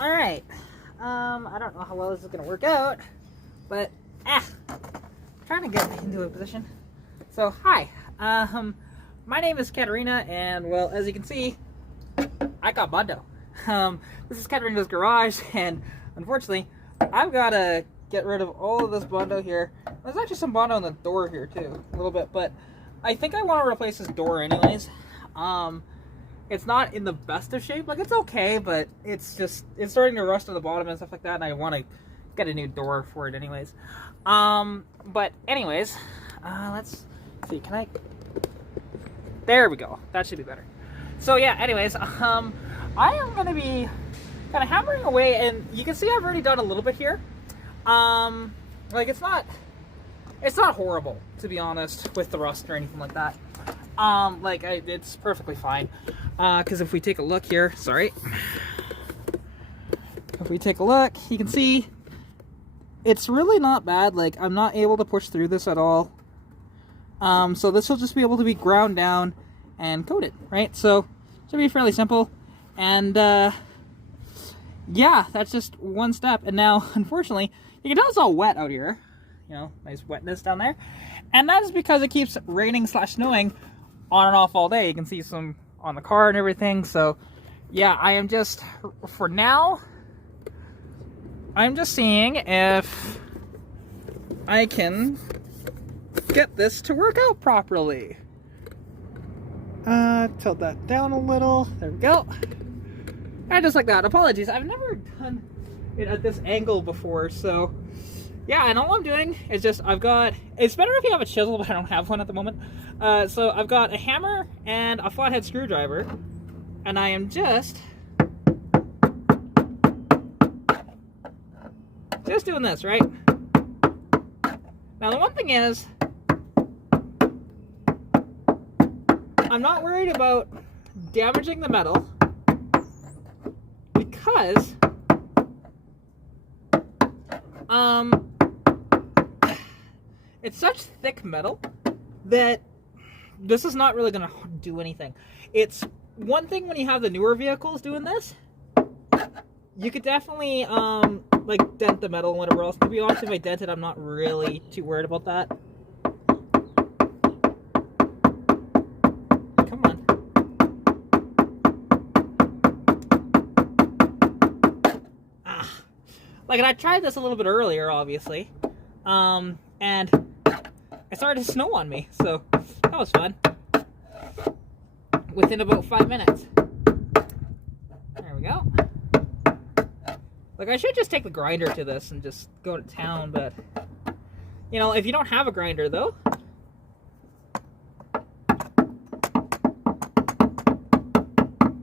All right. I don't know how well this is gonna work out, but trying to get into a position. So hi, my name is Katarina, and well, as you can see, I got bondo. This is Katarina's garage, and unfortunately, I've got to get rid of all of this bondo here. There's actually some bondo on the door here too, a little bit, but I think I want to replace this door anyways. It's not in the best of shape. Like, it's okay, but it's starting to rust on the bottom and stuff like that, and I want to get a new door for it anyways. But anyways, let's see, can I? There we go. That should be better. So yeah, anyways, I am going to be kind of hammering away, and you can see I've already done a little bit here. Like, it's not horrible, to be honest, with the rust or anything like that. It's perfectly fine. Because if we take a look here, sorry. If we take a look, you can see it's really not bad. Like, I'm not able to push through this at all. So this will just be able to be ground down and coated, right? So, it should be fairly simple. And, yeah, that's just one step. And now, unfortunately, you can tell it's all wet out here. You know, nice wetness down there. And that is because it keeps raining / snowing on and off all day. You can see some on the car and everything. So yeah, I am just, for now, I'm just seeing if I can get this to work out properly. Tilt that down a little. There we go. And just like that. Apologies, I've never done it at this angle before, so yeah, and all I'm doing is just, it's better if you have a chisel, but I don't have one at the moment. So I've got a hammer and a flathead screwdriver, and I am just doing this, right? Now the one thing is, I'm not worried about damaging the metal, because it's such thick metal that this is not really going to do anything. It's one thing when you have the newer vehicles doing this, you could definitely like dent the metal and whatever else. To be honest, if I dent it, I'm not really too worried about that. Come on. Like, and I tried this a little bit earlier, obviously, and it started to snow on me, so that was fun. Within about 5 minutes. There we go. Like, I should just take the grinder to this and just go to town, but, you know, if you don't have a grinder, though,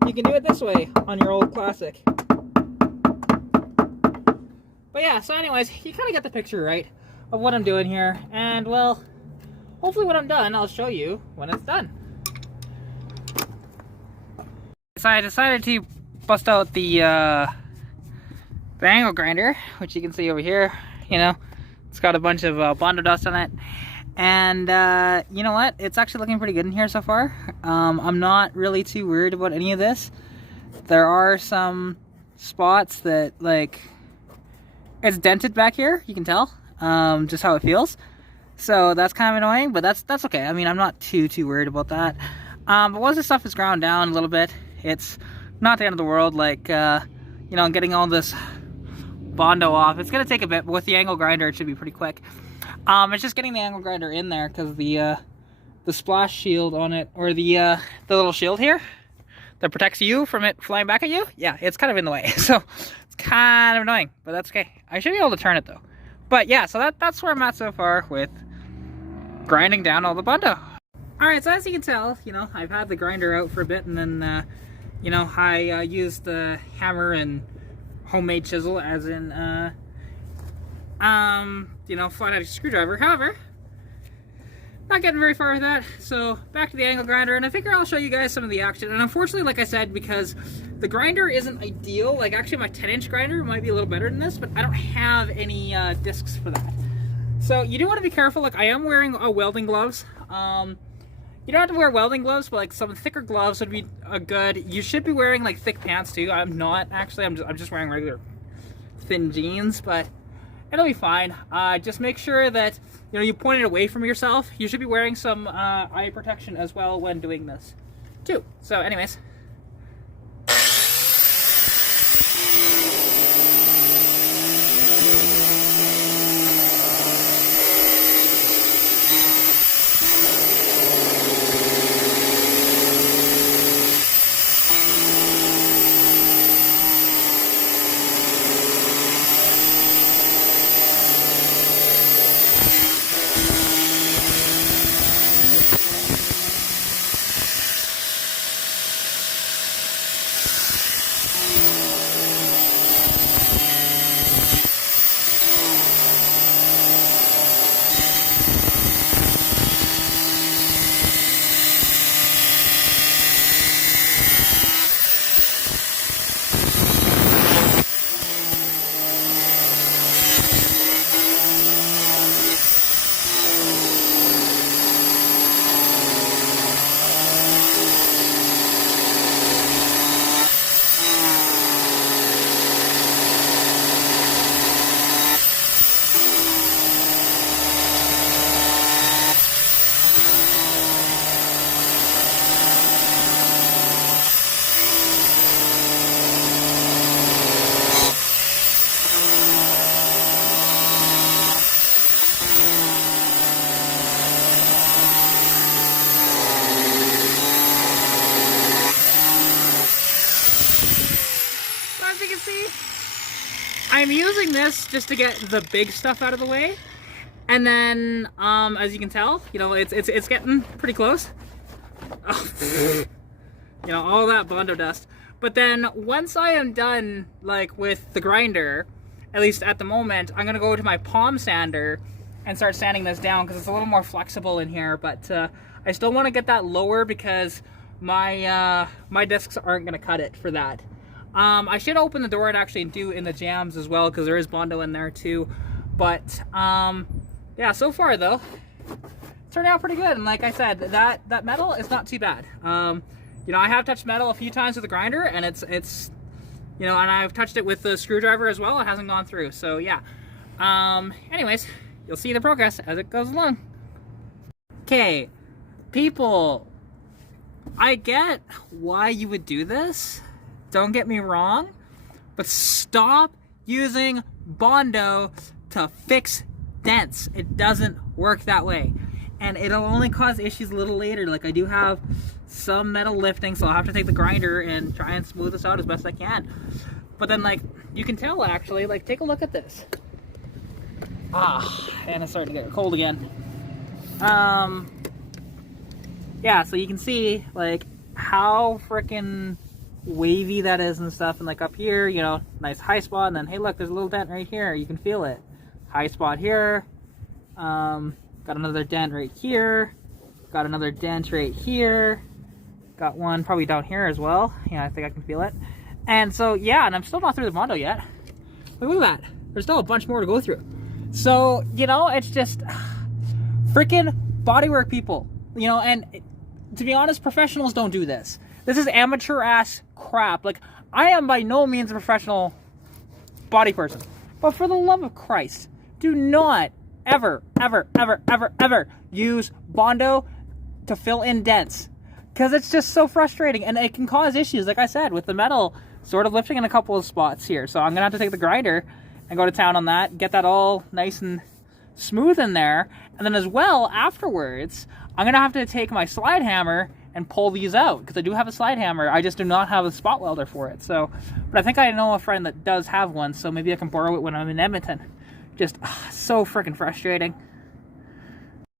you can do it this way on your old Classic. But yeah, so anyways, you kind of get the picture, right, of what I'm doing here. And, well, hopefully when I'm done, I'll show you when it's done. So I decided to bust out the angle grinder, which you can see over here. You know, it's got a bunch of bondo dust on it. And you know what? It's actually looking pretty good in here so far. I'm not really too worried about any of this. There are some spots that, like, it's dented back here, you can tell, just how it feels. So that's kind of annoying, but that's okay. I mean, I'm not too worried about that. But once this stuff is ground down a little bit, it's not the end of the world. Like, you know, getting all this bondo off, it's gonna take a bit, but with the angle grinder, it should be pretty quick. It's just getting the angle grinder in there, because the splash shield on it, or the little shield here that protects you from it flying back at you, yeah, it's kind of in the way. So it's kind of annoying, but that's okay. I should be able to turn it though. But yeah, so that's where I'm at so far with grinding down all the bondo. Alright, so as you can tell, you know, I've had the grinder out for a bit, and then, you know, I used the hammer and homemade chisel, as in, you know, flathead screwdriver. However, not getting very far with that, so back to the angle grinder, and I figure I'll show you guys some of the action. And unfortunately, like I said, because the grinder isn't ideal, like actually my 10-inch grinder might be a little better than this, but I don't have any discs for that. So you do want to be careful. Like, I am wearing welding gloves. You don't have to wear welding gloves, but like some thicker gloves would be good. You should be wearing like thick pants too. I'm not actually. I'm just wearing regular thin jeans, but it'll be fine. Just make sure that you point it away from yourself. You should be wearing some eye protection as well when doing this too. So, anyways. I'm using this just to get the big stuff out of the way, and then as you can tell, it's getting pretty close. Oh, all that bondo dust. But then once I am done like with the grinder, at least at the moment, I'm gonna go to my palm sander and start sanding this down because it's a little more flexible in here. But I still want to get that lower because my my discs aren't gonna cut it for that. I should open the door and actually do in the jams as well because there is bondo in there too. But yeah, so far though, it's turned out pretty good. And like I said, that metal is not too bad. I have touched metal a few times with the grinder, and it's and I've touched it with the screwdriver as well. It hasn't gone through. So yeah. Anyways, you'll see the progress as it goes along. Okay, people, I get why you would do this. Don't get me wrong, but stop using bondo to fix dents. It doesn't work that way, and it'll only cause issues a little later. Like I do have some metal lifting, so I'll have to take the grinder and try and smooth this out as best I can. But then, like, you can tell actually, like, take a look at this. And it's starting to get cold again. Yeah, so you can see like how freaking wavy that is and stuff, and like up here, nice high spot, and then hey look, there's a little dent right here, you can feel it. High spot here, got another dent right here, got another dent right here, got one probably down here as well. I think I can feel it. And so yeah, and I'm still not through the bondo yet. Look at that, there's still a bunch more to go through. So it's just freaking bodywork people, and to be honest, professionals don't do this. This is amateur ass crap. Like, I am by no means a professional body person. But for the love of Christ, do not ever, ever, ever, ever, ever use bondo to fill in dents. Because it's just so frustrating, and it can cause issues, like I said, with the metal sort of lifting in a couple of spots here. So I'm going to have to take the grinder and go to town on that, get that all nice and smooth in there. And then as well, afterwards, I'm going to have to take my slide hammer and pull these out, because I do have a slide hammer. I just do not have a spot welder for it. So, but I think I know a friend that does have one, so maybe I can borrow it when I'm in Edmonton. Just so freaking frustrating.